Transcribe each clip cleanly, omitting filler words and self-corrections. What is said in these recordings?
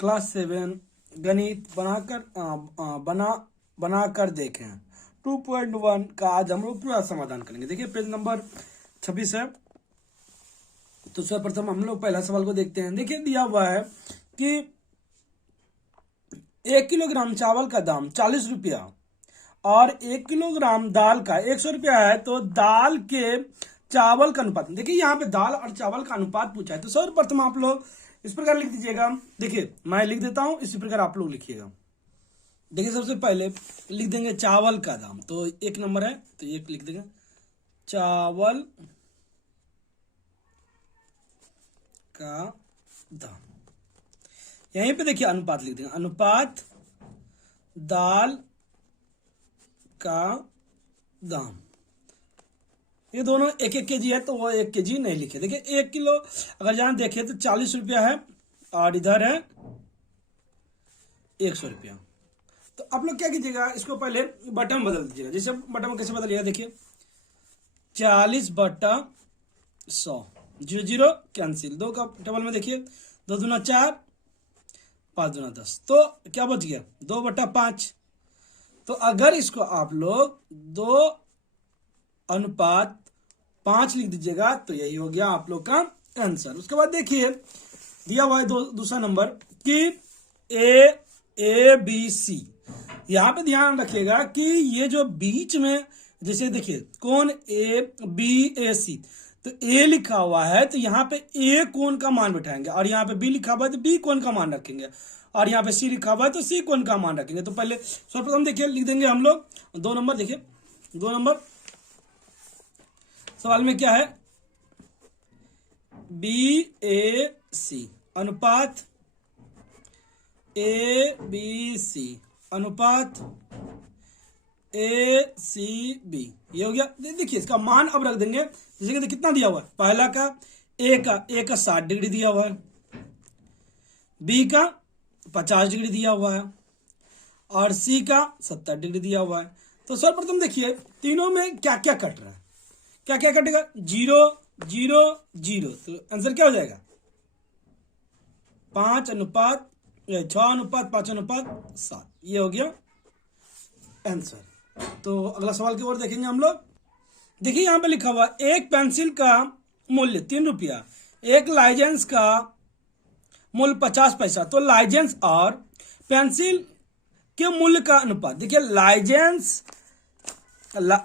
Class 7 गणित बनाकर देखें 2.1 का आज हम लोग पूरा समाधान करेंगे। देखिए पेज नंबर 26 है। तो सर्वप्रथम हम लोग पहला सवाल को देखते हैं। देखिए दिया हुआ है कि 1 किलोग्राम चावल का दाम 40 रुपया और 1 किलोग्राम दाल का 100 रुपया है। तो दाल के चावल का अनुपात, देखिए यहाँ पे दाल और चावल का अनुपात पूछा है। तो सर्वप्रथम आप लोग इस प्रकार लिख दीजिएगा। देखिए मैं लिख देता हूं, इसी प्रकार आप लोग लिखिएगा। देखिए सबसे पहले लिख देंगे चावल का दाम, तो 1 नंबर है तो 1 लिख देंगे। चावल का दाम, यहीं पे देखिए अनुपात लिख देंगे, अनुपात दाल का दाम। ये दोनों 1-1 केजी है तो वो 1 केजी नहीं लिखे। देखिए 1 किलो अगर जहां देखे तो 40 रुपया है और इधर है 100 रुपया। तो आप लोग क्या कीजिएगा, इसको पहले बटन बदल दीजिएगा। जैसे बटन कैसे बदलिएगा, देखिए 40/100, 0 0 कैंसिल, 2 का टेबल में देखिए 2 दूना 4, 5 दूना 10, तो क्या बच गया 2/5। तो अगर इसको आप लोग 2:5 लिख दीजिएगा तो यही हो गया आप लोग का आंसर। उसके बाद देखिए दिया हुआ है दूसरा नंबर कि ए बी सी। यहां पे ध्यान रखिएगा कि ये जो बीच में जैसे देखिए कोण ए बी ए सी, तो ए लिखा हुआ है तो यहाँ पे ए कोण का मान बैठाएंगे और यहाँ पे बी लिखा हुआ है तो बी कोण का मान रखेंगे और यहाँ पे सी लिखा हुआ है तो सी कोण का मान रखेंगे। तो पहले सर्वप्रथम देखिए लिख देंगे हम लोग 2 नंबर। देखिए 2 नंबर सवाल में क्या है, बी ए सी अनुपात ए बी सी अनुपात ए सी बी, ये हो गया। देखिए इसका मान अब रख देंगे। जैसे कि कितना दिया हुआ है, पहला का ए का 60 डिग्री दिया हुआ है, बी का 50 डिग्री दिया हुआ है और सी का 70 डिग्री दिया हुआ है। तो सर्वप्रथम देखिए तीनों में क्या क्या कट रहा है, क्या क्या कटेगा, 0 0 0। तो आंसर क्या हो जाएगा 6:5:7, ये हो गया आंसर। तो अगला सवाल की ओर देखेंगे हम लोग। देखिए यहां पे लिखा हुआ एक पेंसिल का मूल्य 3 रुपया, एक लाइजेंस का मूल्य 50 पैसा। तो लाइजेंस और पेंसिल के मूल्य का अनुपात, देखिए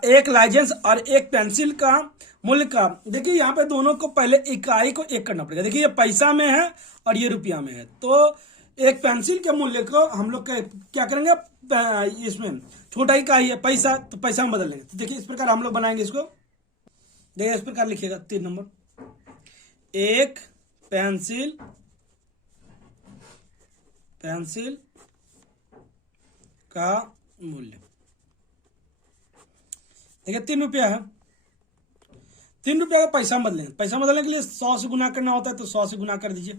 एक लाइजेंस और एक पेंसिल का मूल्य का, देखिए यहाँ पे दोनों को पहले इकाई को एक करना पड़ेगा। देखिए ये पैसा में है और ये रुपया में है। तो एक पेंसिल के मूल्य को हम लोग क्या करेंगे, इसमें छोटा इकाई है पैसा तो पैसा में बदल लेंगे। तो देखिए इस प्रकार हम लोग बनाएंगे इसको। देखिए इस प्रकार लिखिएगा 3 नंबर, एक पेंसिल का मूल्य, देखिए 3 रुपया है, 3 रुपया का पैसा बदलेंगे। पैसा बदलने के लिए 100 से गुना करना होता है तो 100 से गुना कर दीजिए,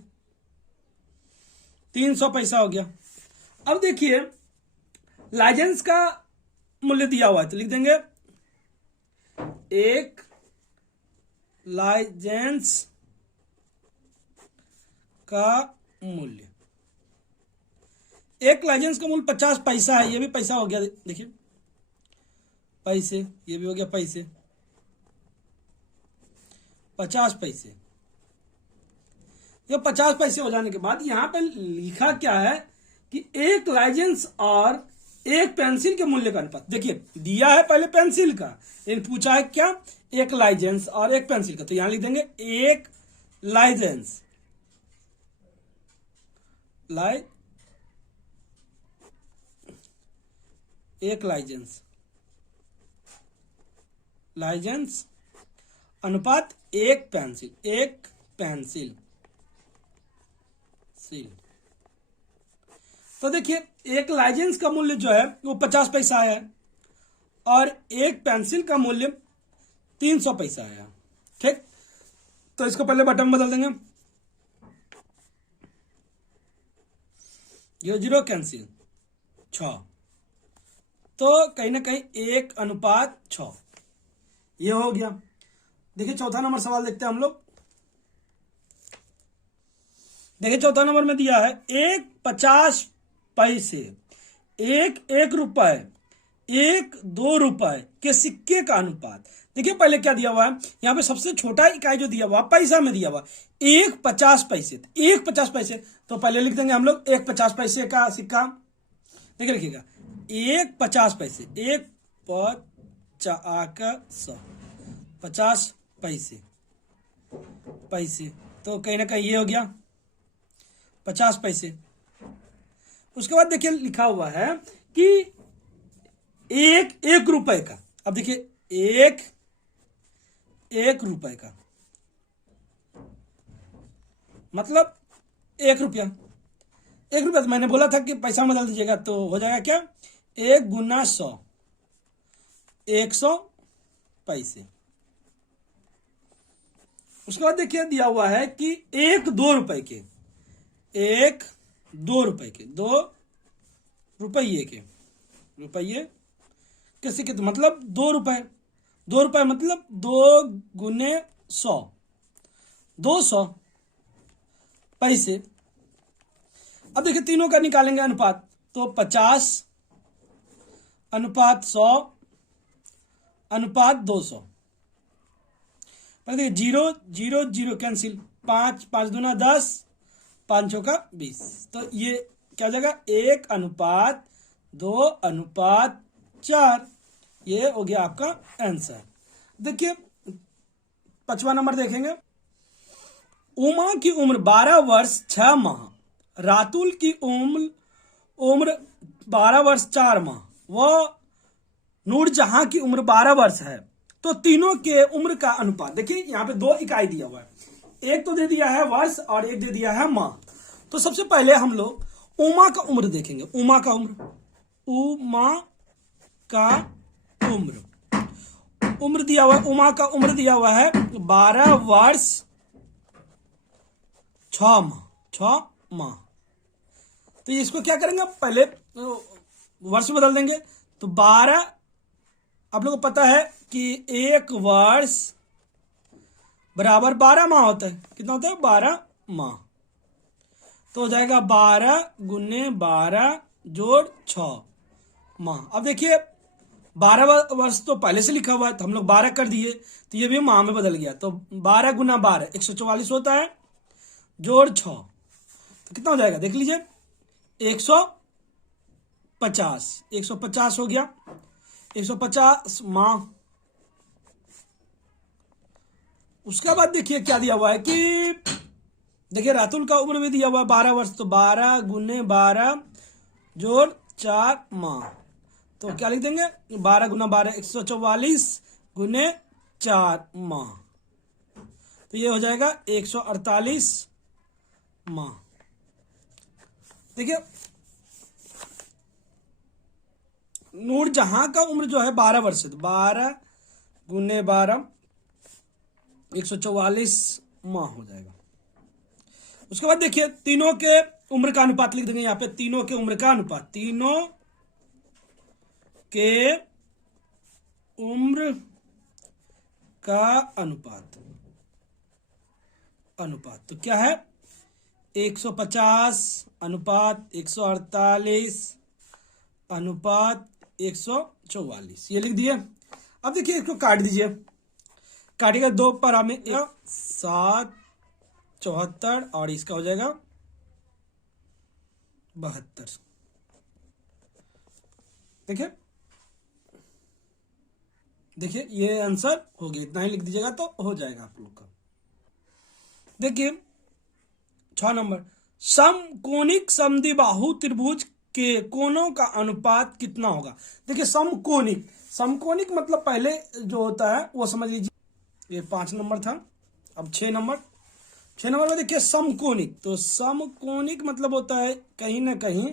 300 पैसा हो गया। अब देखिए लाइजेंस का मूल्य दिया हुआ है तो लिख देंगे एक लाइजेंस का मूल्य, एक लाइजेंस का मूल्य 50 पैसा है, ये भी पैसा हो गया। देखिए पैसे, ये भी हो गया पैसे, 50 पैसे। ये 50 पैसे हो जाने के बाद यहां पे लिखा क्या है कि एक लाइजेंस और एक पेंसिल के मूल्य का अनुपात। देखिए दिया है पहले पेंसिल का, लेकिन पूछा है क्या, एक लाइजेंस और एक पेंसिल का। तो यहां लिख देंगे एक लाइजेंस, एक लाइजेंस अनुपात एक पेंसिल। तो देखिए एक लाइजेंस का मूल्य जो है वो 50 पैसा आया और एक पेंसिल का मूल्य 300 पैसा आया। ठीक, तो इसको पहले बटन बदल देंगे, 0 0 कैंसिल, 6, तो कहीं ना कहीं 1:6 ये हो गया। देखिए चौथा नंबर सवाल देखते हैं हम लोग। देखिए चौथा नंबर में दिया है 1 50 पैसे, 1 1 रुपए, 1 2 रुपए के सिक्के का अनुपात। देखिए पहले क्या दिया हुआ है, यहाँ पे सबसे छोटा इकाई जो दिया हुआ पैसा में दिया हुआ 1 50 पैसे, 1 50 पैसे, तो पहले लिख देंगे हम लोग 1 50 पैसे का सिक्का। देखिए लिखिएगा 1 50 पैसे, 1 50 पैसे, पैसे, तो कहीं ना कहीं ये हो गया 50 पैसे। उसके बाद देखिए लिखा हुआ है कि 1 1 रुपए का। अब देखिए 1 1 रुपए का मतलब 1 रुपया। 1 रुपया तो मैंने बोला था कि पैसा में बदल दीजिएगा, तो हो जाएगा क्या 1 × 100, 100 पैसे। उसके बाद देखिए दिया हुआ है कि 1 2 रुपए के, 1 2 रुपए के, 2 रुपये के, रुपये के सिक्के, तो मतलब 2 रुपए, 2 रुपए मतलब 2 × 100, 200 पैसे। अब देखिए तीनों का निकालेंगे अनुपात, तो 50/100/200। पर देखिए 0 0 0 कैंसिल, 5 5 दूना 10, 5 चौका 20, तो ये क्या हो जाएगा 1/2/4। ये हो गया आपका आंसर। देखिए 5वां नंबर देखेंगे। उमा की उम्र 12 वर्ष 6 माह, रातुल की उम्र 12 वर्ष 4 माह, व नूरजहां की उम्र 12 वर्ष है, तो तीनों के उम्र का अनुपात। देखिए यहाँ पे 2 इकाई दिया हुआ है, एक तो दे दिया है वर्ष और एक दे दिया है माह। तो सबसे पहले हम लोग उमा का उम्र देखेंगे। उमा का उम्र, उम्र दिया हुआ, उमा का उम्र दिया हुआ है 12 वर्ष 6 माह, 6 माह। तो इसको क्या करेंगे, पहले वर्ष में बदल देंगे, तो 12, आप लोगों को पता है कि 1 वर्ष बराबर 12 माह होता है। कितना होता है 12 माह, तो हो जाएगा 12 × 12 + 6 माह। अब देखिए 12 वर्ष तो पहले से लिखा हुआ है, तो हम लोग 12 कर दिए, तो ये भी माह में बदल गया, तो 12 × 12 144 होता है, जोड़ 6, तो कितना हो जाएगा देख लीजिए 150, 150 हो गया, 150 माह। उसके बाद देखिए क्या दिया हुआ है कि देखिए रातुल का उम्र भी दिया हुआ है 12 वर्ष, तो 12 × 12 जोड़ 4 माह, तो क्या लिख देंगे 12 × 12 144 × 4 माह, तो ये हो जाएगा 148 माह। देखिए नूरजहां का उम्र जो है 12 वर्ष है, तो 12 × 12 144 माह हो जाएगा। उसके बाद देखिए तीनों के उम्र का अनुपात लिख देंगे यहाँ पे, तीनों के उम्र का अनुपात, तीनों के उम्र का अनुपात, तो क्या है 150 अनुपात 148 अनुपात 144, ये लिख दिए। अब देखिए इसको काट दीजिए, काटिएगा 2 पर हमें 7 74 और इसका हो जाएगा 72। देखिए ये आंसर हो गया, इतना ही लिख दीजिएगा तो हो जाएगा आप लोग का। देखिए 6 नंबर, समकोणिक समद्विबाहु त्रिभुज के कोणों का अनुपात कितना होगा। देखिए समकोणिक, समकोणिक मतलब पहले जो होता है वो समझ लीजिए, ये 5 नंबर था, अब 6 नंबर। 6 नंबर में देखिए समकोणिक, तो समकोणिक मतलब होता है कहीं ना कहीं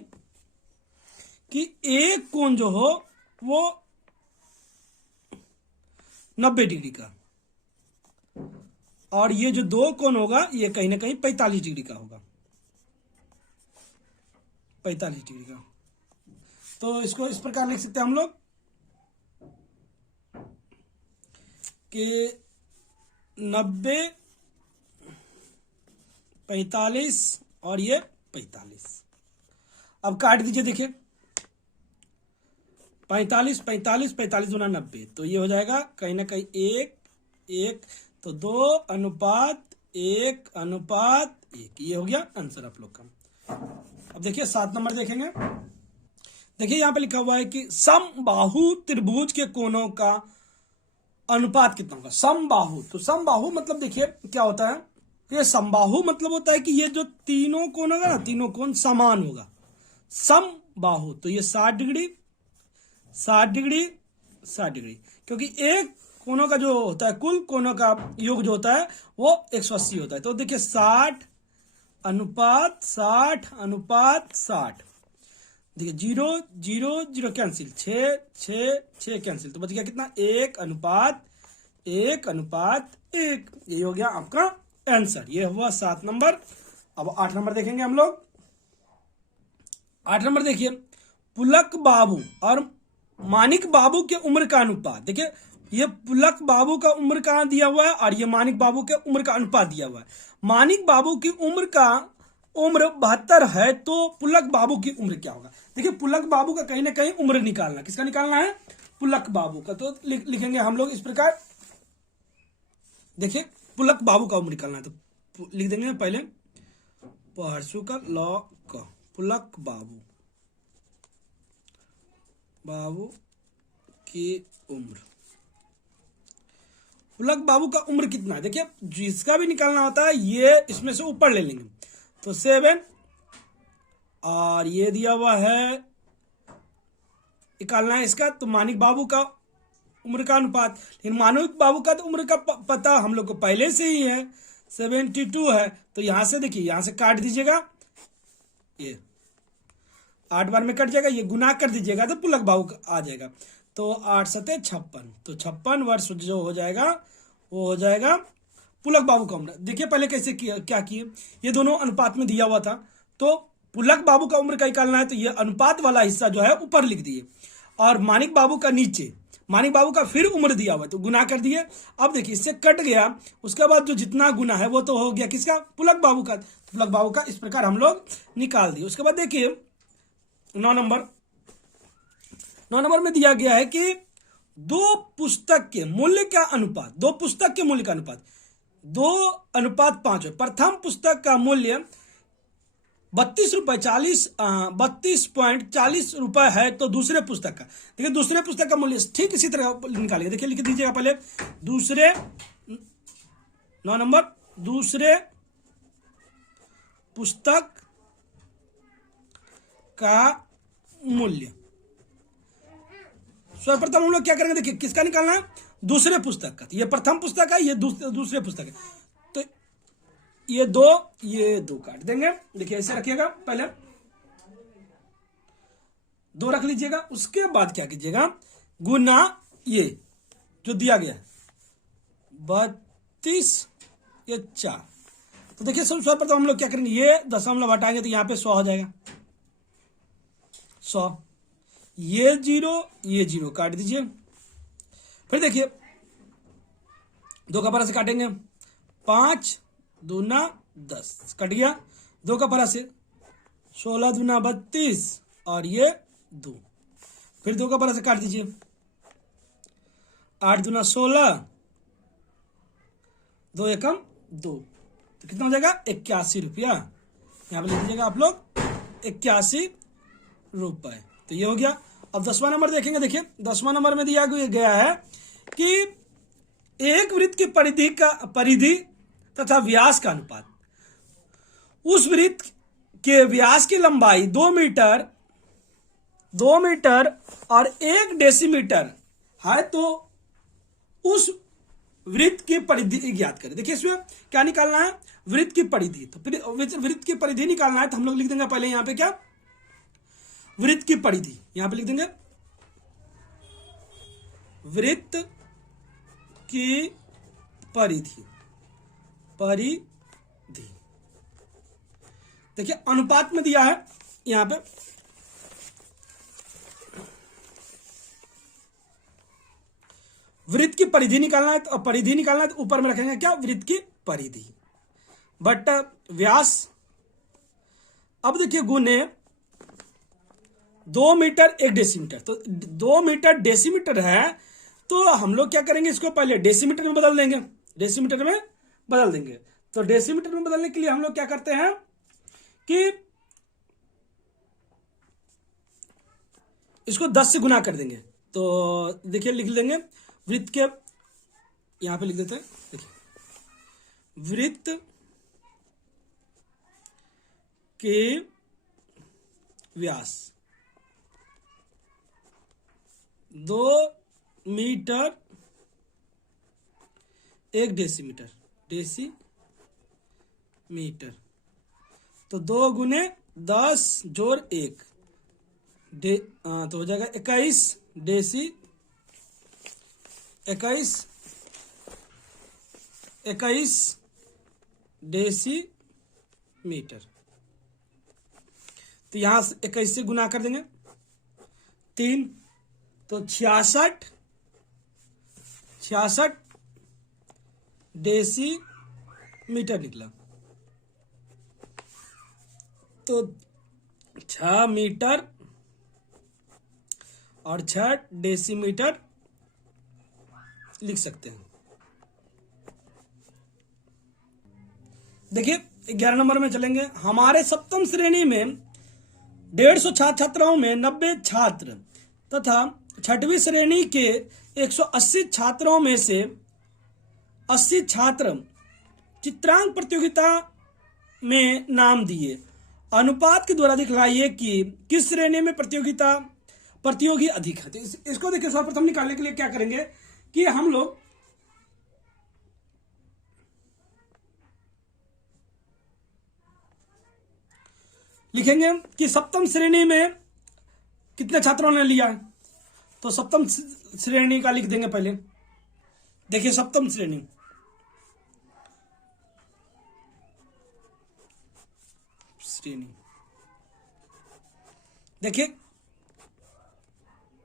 कि एक कोण जो हो वो 90 डिग्री का, और ये जो 2 कोण होगा ये कहीं ना कहीं 45 डिग्री का होगा, 45 डिग्री का। तो इसको इस प्रकार लिख सकते हैं हम लोग कि 90 45 और ये 45। अब काट दीजिए, देखिए 45 45 45 दूना 90, तो ये हो जाएगा कहीं ना कहीं 1 1, तो 2:1:1, ये हो गया आंसर आप लोग का। अब देखिए 7 नंबर देखेंगे। देखिए यहां पे लिखा हुआ है कि समबाहु त्रिभुज के कोणों का अनुपात कितना होगा। समबाहु, तो समबाहु मतलब देखिए क्या होता है, ये समबाहु मतलब होता है कि ये जो तीनों कोण होगा ना, तीनों कोण समान होगा। समबाहु, तो ये 60 डिग्री 60 डिग्री 60 डिग्री, क्योंकि एक कोनों का जो होता है, कुल कोनों का योग जो होता है वो 180 होता है। तो देखिए 60:60:60, देखिए 0 0 0 कैंसिल, 6 6 6 कैंसिल, तो बच गया कितना, 1:1:1। ये हो गया आपका आंसर। ये हुआ 7 नंबर। अब 8 नंबर देखेंगे हम लोग। 8 नंबर देखिए, पुलक बाबू और मानिक बाबू के उम्र का अनुपात। देखिए ये पुलक बाबू का उम्र कहां दिया हुआ है और ये मानिक बाबू के उम्र का अनुपात दिया हुआ है। मानिक बाबू की उम्र 72 है, तो पुलक बाबू की उम्र क्या होगा। देखिए पुलक बाबू का कहीं ना कहीं उम्र निकालना, किसका निकालना है, पुलक बाबू का। तो लिखेंगे हम लोग इस प्रकार, देखिए पुलक बाबू का उम्र निकालना है, तो लिख देंगे पहले परसों का लॉ का पुलक बाबू की उम्र। पुलक बाबू का उम्र कितना है, देखिए जिसका भी निकालना होता है ये इसमें से ऊपर ले लेंगे, तो 7, और ये दिया हुआ है निकालना है इसका, तो मानिक बाबू का उम्र का अनुपात। लेकिन मानिक बाबू का तो उम्र का पता हम लोग को पहले से ही है, 72 है, तो यहां से देखिए यहां से काट दीजिएगा, ये 8 बार में कट जाएगा, ये गुना कर दीजिएगा तो पुलक बाबू आ जाएगा। तो 8 7 56, तो 56 वर्ष जो हो जाएगा वो हो जाएगा पुलक बाबू का उम्र। देखिए पहले कैसे किया, क्या किए, ये दोनों अनुपात में दिया हुआ था, तो पुलक बाबू का उम्र का निकालना है, तो ये अनुपात वाला हिस्सा जो है ऊपर लिख दिए, और मानिक बाबू का नीचे, मानिक बाबू का फिर उम्र दिया हुआ है तो गुना कर दिए। अब देखिए इससे कट गया, उसके बाद जो जितना गुना है वो तो हो गया किसका, पुलक बाबू का। पुलक बाबू का इस प्रकार हम लोग निकाल दिए। उसके बाद देखिए 9 नंबर में दिया गया है कि दो पुस्तक के मूल्य का अनुपात, 2 पुस्तक के मूल्य का अनुपात 2:5 है। प्रथम पुस्तक का मूल्य 32.40 रुपए है, तो दूसरे पुस्तक का, देखिए दूसरे पुस्तक का मूल्य ठीक इसी तरह निकालिए। देखिए लिख दीजिएगा पहले, दूसरे 9 नंबर, दूसरे पुस्तक का मूल्य। सर्वप्रथम हम लोग क्या करेंगे, देखिए किसका निकालना है, दूसरे पुस्तक का। ये प्रथम पुस्तक है, ये दूसरे पुस्तक है, तो ये 2 काट देंगे। देखिए ऐसे रखिएगा, पहले 2 रख लीजिएगा, उसके बाद क्या कीजिएगा, गुना ये जो दिया गया 32 ये 4। तो देखिए सर्वप्रथम हम लोग क्या करेंगे, ये दशमलव हटाएंगे तो यहां पे 100 हो जाएगा, 100, ये 0 काट दीजिए। फिर देखिए 2 का बरा से काटेंगे, 5 दूना 10 कट गया, 2 का बरा से 16 दूना 32, और ये 2, फिर 2 का बरा से काट दीजिए, 8 दूना 16, 2 एकम 2, तो कितना हो जाएगा, 81 रुपया। यहां पर लिख दीजिएगा आप लोग 81 रुपए। तो ये हो गया। अब 10वां नंबर देखेंगे। देखिए 10वां नंबर में दिया गया है कि एक वृत्त की परिधि तथा व्यास का अनुपात, उस वृत्त के व्यास की लंबाई 2 मीटर और 1 डेसीमीटर है, तो उस वृत्त की परिधि ज्ञात करें। देखिए इसमें क्या निकालना है, वृत्त की परिधि। तो वृत्त की परिधि निकालना है, तो हम लोग लिख देंगे पहले यहां पे क्या, वृत्त की परिधि, यहां पे लिख देंगे वृत्त की परिधि। देखिए अनुपात में दिया है यहां पे, वृत्त की परिधि निकालना है, तो परिधि निकालना है तो ऊपर में रखेंगे क्या, वृत्त की परिधि बट व्यास अब देखिए गुने 2 मीटर 1 डेसीमीटर, तो 2 मीटर डेसीमीटर है, तो हम लोग क्या करेंगे, इसको पहले डेसीमीटर में बदल देंगे, डेसीमीटर में बदल देंगे। तो डेसीमीटर में बदलने के लिए हम लोग क्या करते हैं कि इसको 10 से गुना कर देंगे। तो देखिए लिख लेंगे वृत्त के, यहां पे लिख देते हैं, देखिए वृत्त के व्यास 2 मीटर 1 डेसीमीटर, डेसीमीटर, तो 2 गुने 10 जोड़ 1 तो हो जाएगा 21 डेसीमीटर। तो यहां से 21 से गुना कर देंगे 3, तो 66 डेसीमीटर निकला। तो 6 मीटर और 6 डेसीमीटर लिख सकते हैं। देखिए 11 नंबर में चलेंगे। हमारे सप्तम श्रेणी में 150 छात्र छात्राओं में 90 छात्र तथा छठवीं श्रेणी के 180 छात्रों में से 80 छात्र चित्रांक प्रतियोगिता में नाम दिए। अनुपात के द्वारा दिखलाइए कि किस श्रेणी में प्रतियोगी अधिक है। तो इसको देखिए सर्वप्रथम निकालने के लिए क्या करेंगे कि हम लोग लिखेंगे कि सप्तम श्रेणी में कितने छात्रों ने लिया है। तो सप्तम श्रेणी का लिख देंगे पहले। देखिए सप्तम श्रेणी, देखिए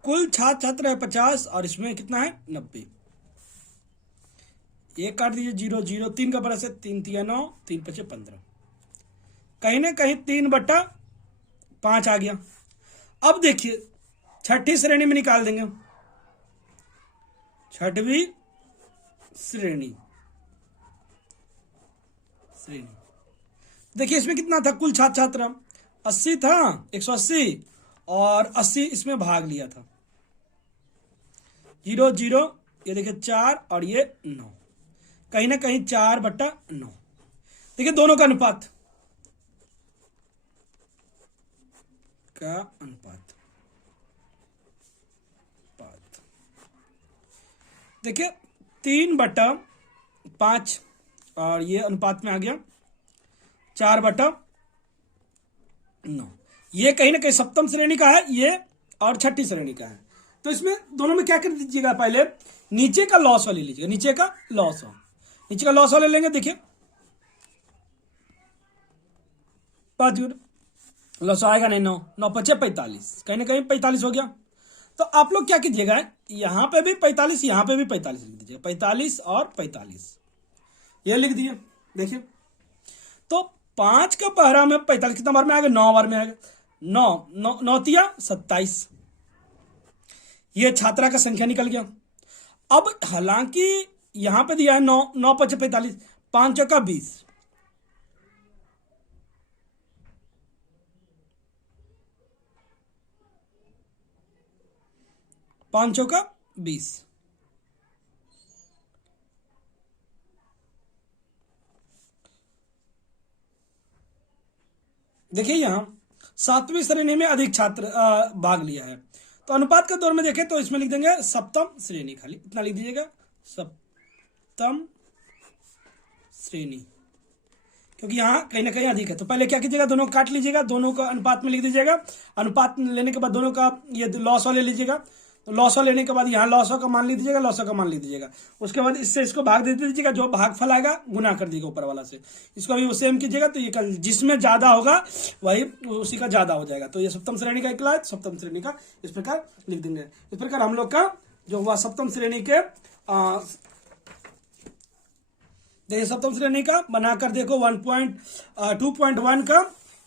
कुल छात्र छात्र है 50 और इसमें कितना है 90। ये काट दीजिए 0 0, 3 का बड़ा से 3 3 9, 3 5 15, कहीं ना कहीं 3/5 आ गया। अब देखिए छठी श्रेणी में निकाल देंगे, छठवीं श्रेणी देखिए इसमें कितना था कुल छात्र छात्र 80 था, 180 और 80 इसमें भाग लिया था 0 0, ये देखिए 4 और ये 9, कहीं ना कहीं 4/9। देखिए दोनों का अनुपात देखिए 3/5 और ये अनुपात में आ गया 4/9। ये कहीं ना कहीं सप्तम श्रेणी का है ये और छठी श्रेणी का है। तो इसमें दोनों में क्या कर दीजिएगा, पहले नीचे का लॉस वाले लीजिएगा, नीचे का लॉस वाले लेंगे। देखिए 5 लॉस आएगा नहीं, 9 9 5 45, कहीं ना कहीं 45 हो गया। तो आप लोग क्या कीजिएगा, यहां पे भी 45, यहां पे भी 45 लिख दीजिए, 45 और 45 ये लिख दिए। देखिए तो 5 का पहरा में 45 कितना बार में आएगा, 9 बार में आएगा, 9 9 तिया 27, ये छात्रा का संख्या निकल गया। अब हालांकि यहां पे दिया है 9 9 5 45, 5 का 20, 5 का 20। देखिए यहां 7वीं श्रेणी में अधिक छात्र भाग लिया है। तो अनुपात के दौर में देखें तो इसमें लिख देंगे सप्तम श्रेणी, खाली इतना लिख दीजिएगा सप्तम श्रेणी, क्योंकि यहां कहीं ना कहीं अधिक है। तो पहले क्या कीजिएगा, दोनों काट लीजिएगा, दोनों का अनुपात में लिख दीजिएगा। अनुपात लेने के बाद दोनों का ये लॉस ले लीजिएगा। तो लॉस लेने के बाद यहाँ लॉस का मान लिख दीजिएगा, लॉस का मान लिख दीजिएगा। उसके बाद इससे इसको भाग दे दीजिएगा, जो भागफल आएगा गुना कर दीजिएगा ऊपर वाला से। इसको भी सेम कीजिएगा, तो ये जिसमें ज्यादा होगा वही उसी का ज्यादा हो जाएगा। तो ये सप्तम श्रेणी का निकला है, सप्तम श्रेणी का इस प्रकार लिख देंगे। इस प्रकार हम लोग का जो हुआ सप्तम श्रेणी के देखिए सप्तम श्रेणी का बनाकर देखो 2.1 का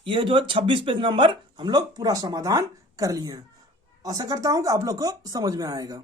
ये जो 26 पेज नंबर हम लोग पूरा समाधान कर लिए हैं। आशा करता हूं कि आप लोग को समझ में आएगा।